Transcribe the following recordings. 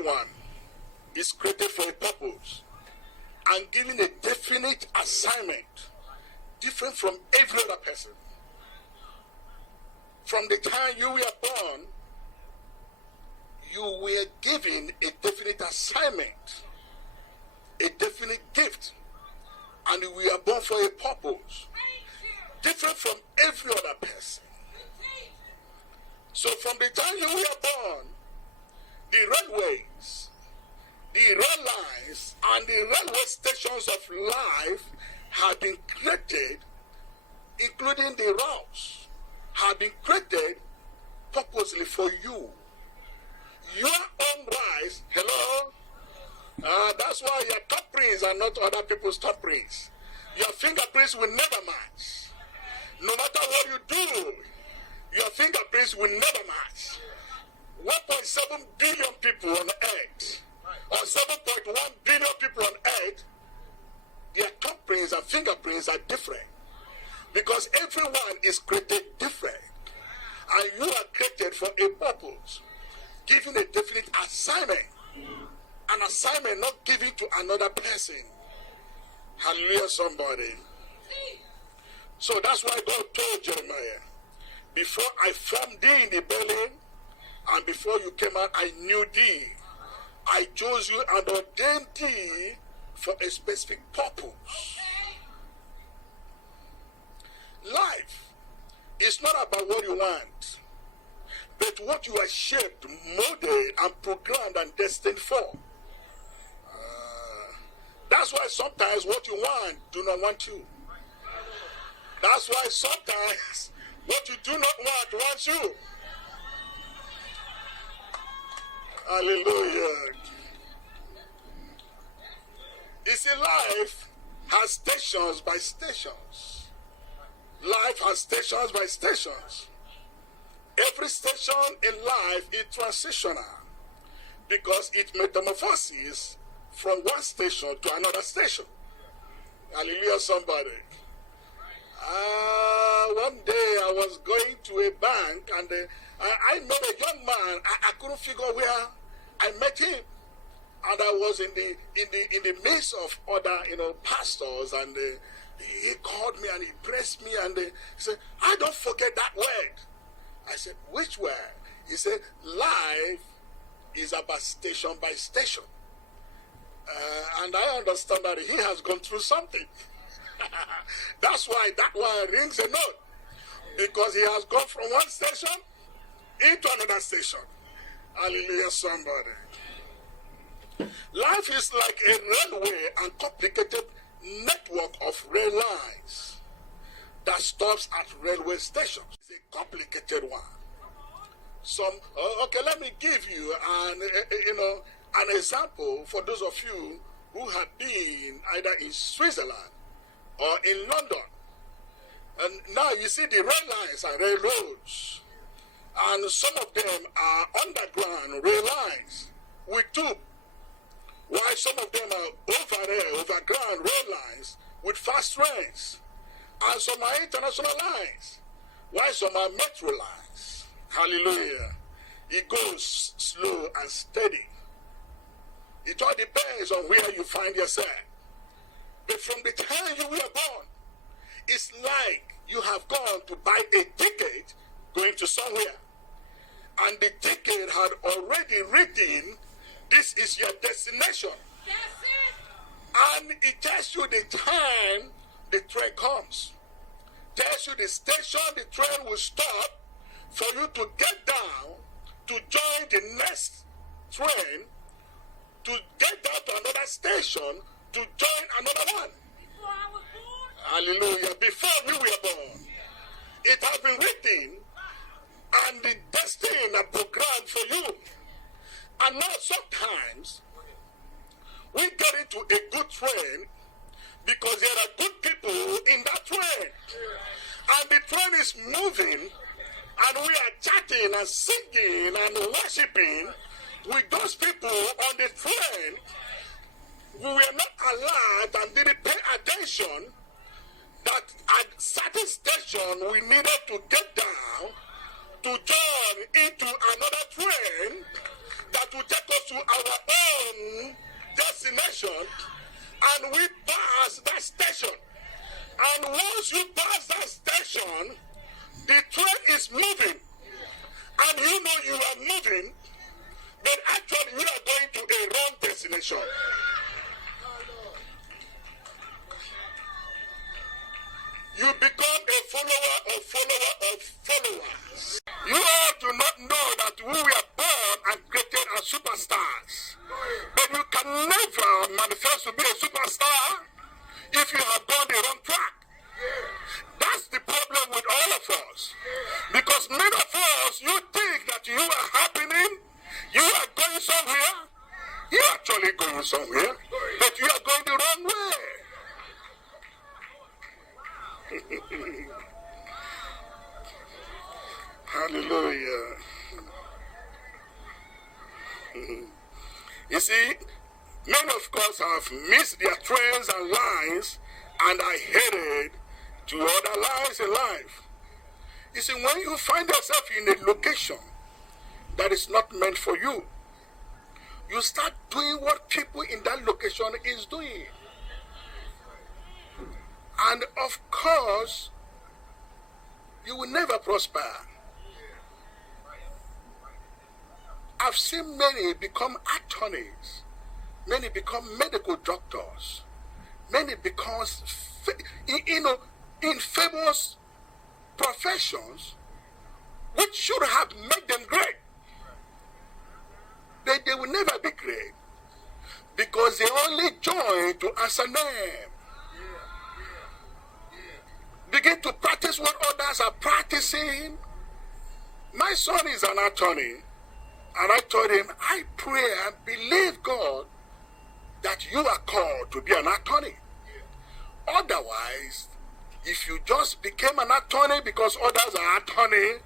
everyone is created for a purpose and given a definite assignment, different from every other person. From the time you were born, you were given a definite assignment, a definite gift, and you were born for a purpose, different from every other person. So from the time you were born, the railways, the rail lines, and the railway stations of life have been created, including the routes, have been created purposely for you. Your own rise, hello? That's why your top prints are not other people's top prints. Your fingerprints will never match. No matter what you do, your fingerprints will never match. 1.7 billion people on Earth, or 7.1 billion people on Earth, their top prints and fingerprints are different. Because everyone is created different. And you are created for a purpose, given a definite assignment. An assignment not given to another person. Hallelujah, somebody. So that's why God told Jeremiah, before I formed thee in the belly, and before you came out, I knew thee. I chose you and ordained thee for a specific purpose. Life is not about what you want, but what you are shaped, molded, and programmed and destined for. That's why sometimes what you want do not want you. That's why sometimes what you do not want wants you. Hallelujah. You see, life has stations by stations. Life has stations by stations. Every station in life is transitional because it metamorphoses from one station to another station. Hallelujah, somebody. One day I was going to a bank and I met a young man. I couldn't figure where I met him, and I was in the midst of other pastors, and he called me and he pressed me and he said, "I don't forget that word." I said, "Which word?" He said, "Life is about station by station." And I understand that he has gone through something. That's why that one rings a note, because he has gone from one station into another station. Hallelujah, somebody. Life is like a railway and complicated network of rail lines that stops at railway stations. It's a complicated one. Okay, let me give you an example for those of you who have been either in Switzerland or in London. And now you see the rail lines and railroads, and some of them are underground rail lines with tube, while some of them are overground rail lines with fast trains, and some are international lines, while some are metro lines. Hallelujah. It goes slow and steady. It all depends on where you find yourself. But from the time you were born, it's like you have gone to buy a ticket going to somewhere. And the ticket had already written, this is your destination. And it tells you the time the train comes. Tells you the station the train will stop for you to get down, to join the next train, to get down to another station, to join another one. Before I was born? Hallelujah. Before we were born. It has been written, and the destiny are programmed for you. And now sometimes we get into a good train because there are good people in that train. And the train is moving, and we are chatting and singing and worshiping with those people on the train. We were not alert and didn't pay attention that at certain station we needed to get down to join into another train that that will take us to our own destination, and we pass that station. And once you pass that station, the train is moving, and you know you are moving, but actually you are going to a wrong destination. You become a follower of followers. You all do not know that we were born and created as superstars. But you can never manifest to be a superstar if you have gone the wrong track. That's the problem with all of us. Because many of us, you think that you are happening, you are going somewhere, you are actually going somewhere, but you are going the wrong way. Hallelujah. You see, many of us have missed their trains and lines and are headed to other lines in life. You see, when you find yourself in a location that is not meant for you, you start doing what people in that location is doing. And of course, you will never prosper. I've seen many become attorneys, many become medical doctors, many become, in famous professions, which should have made them great. But they will never be great because they only join to answer name. Begin to practice what others are practicing. My son is an attorney, and I told him, I pray and believe God that you are called to be an attorney. Otherwise, if you just became an attorney because others are attorney,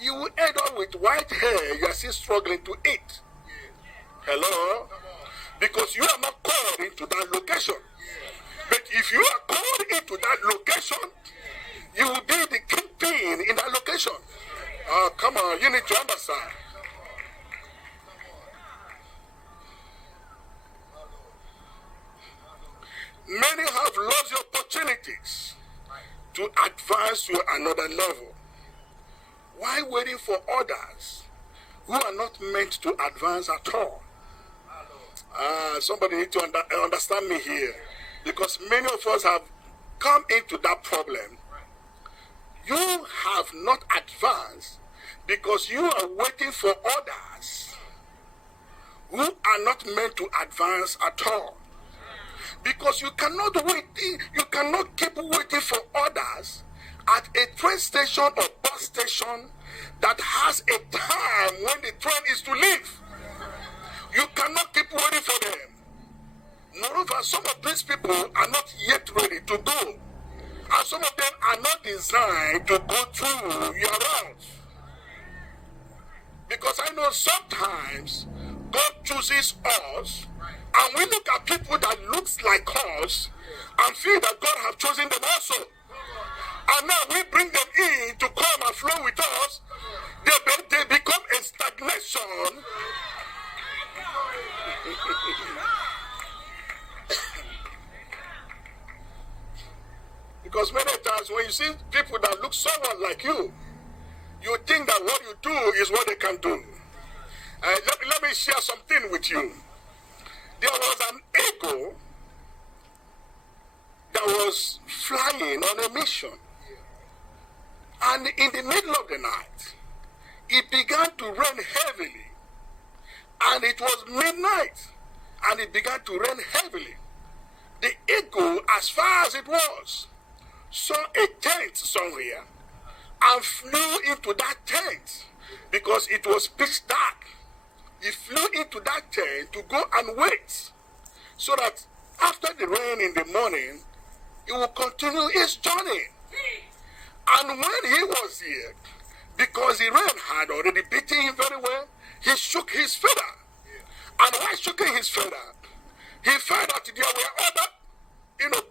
you will end up with white hair you are still struggling to eat. Hello? Because you are not called into that location. But if you are called into that location, you will be the kingpin in that location. Oh, come on, you need to understand. Many have lost the opportunities to advance to another level. Why waiting for others who are not meant to advance at all? Somebody need to understand me here. Because many of us have come into that problem. You have not advanced because you are waiting for others who are not meant to advance at all. Because you cannot keep waiting for others at a train station or bus station that has a time when the train is to leave. You cannot keep waiting for them. Moreover, some of these people are not yet ready to go. And some of them are not designed to go through your route. Because I know sometimes God chooses us, and we look at people that looks like us and feel that God has chosen them also. And now we bring them in to come and flow with us. They become a stagnation. Because many times when you see people that look somewhat like you, you think that what you do is what they can do. Let me share something with you. There was an eagle that was flying on a mission. And in the middle of the night, it began to rain heavily. And it was midnight, and it began to rain heavily. The eagle, as far as it was, saw a tent somewhere and flew into that tent because it was pitch dark. He flew into that tent to go and wait so that after the rain in the morning, he will continue his journey. And when he was here, because the rain had already beaten him very well, he shook his feather. And while shaking his feather, he found that there were other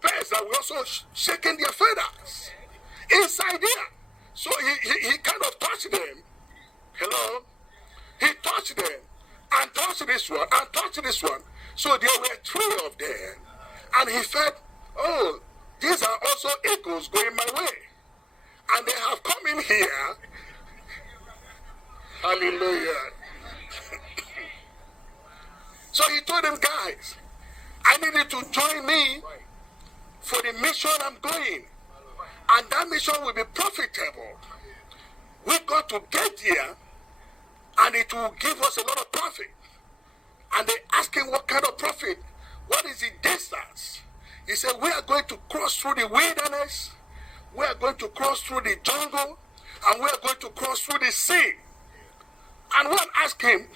birds that were also shaking their feathers inside there. So he kind of touched them. Hello? He touched them. and touch this one, and touch this one. So there were 3 of them. And he felt, oh, these are also eagles going my way. And they have come in here. Hallelujah. So he told them, guys, I need you to join me for the mission I'm going. And that mission will be profitable. We got to get here, and it will give us a lot of profit. And they asked him, what kind of profit? What is the distance? He said, we are going to cross through the wilderness. We are going to cross through the jungle. And we are going to cross through the sea. And one asked him,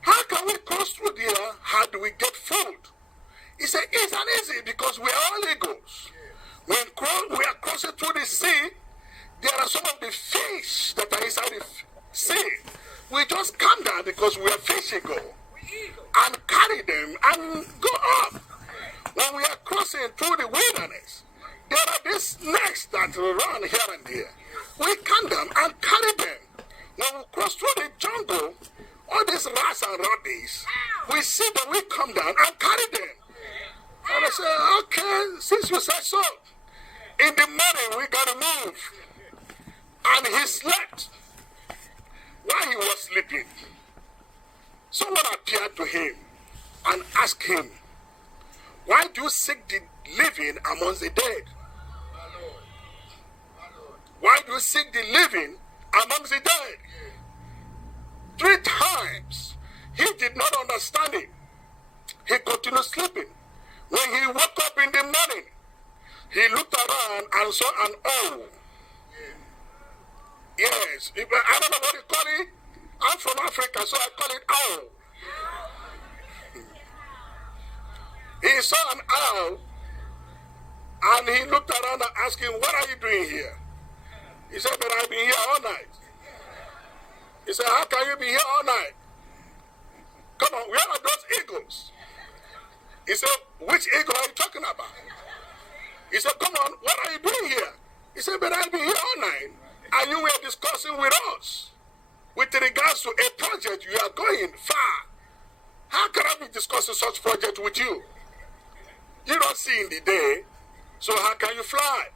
how can we cross through there? How do we get food? He said, it's not easy because we are all eagles. When we are crossing through the sea, there are some of the fish that are inside the sea. We just come down because we are fish eagle and carry them and go up. When we are crossing through the wilderness, there are these snakes that run here and there. We come down and carry them. When we cross through the jungle, all these rats and rabbits, we see them, we come down and carry them. And I say, okay, since you said so, in the morning we gotta move. And he slept. While he was sleeping, someone appeared to him and asked him, why do you seek the living amongst the dead? Why do you seek the living amongst the dead? 3 times. He did not understand it. He continued sleeping. When he woke up in the morning, he looked around and saw an owl. Yes, I don't know what you call it. I'm from Africa, so I call it owl. He saw an owl, and he looked around and asked him, what are you doing here? He said, but I've been here all night. He said, how can you be here all night? Come on, where are those eagles? He said, which eagle are you talking about? He said, come on, what are you doing here? He said, but I've been here all night, and you were discussing with us with regards to a project you are going far. How can I be discussing such project with you? You don't see in the day, so how can you fly?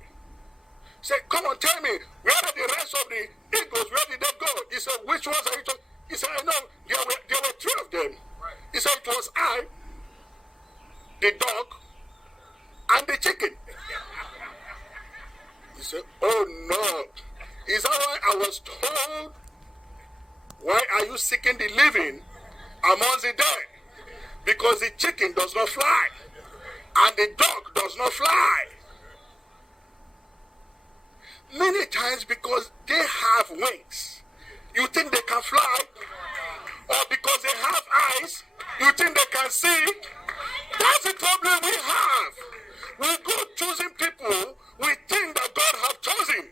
He said, come on, tell me, where are the rest of the eagles? Where did they go? He said, which ones are you talking? He said, I know, there were 3 of them. He said, it was I, the dog, and the chicken. He said, oh no. Is that why I was told, why are you seeking the living amongst the dead? Because the chicken does not fly, and the dog does not fly. Many times because they have wings, you think they can fly, or because they have eyes, you think they can see. That's the problem we have. We go choosing people we think that God have chosen,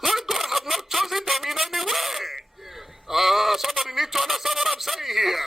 when God have not chosen them in any way. Somebody need to understand what I'm saying here.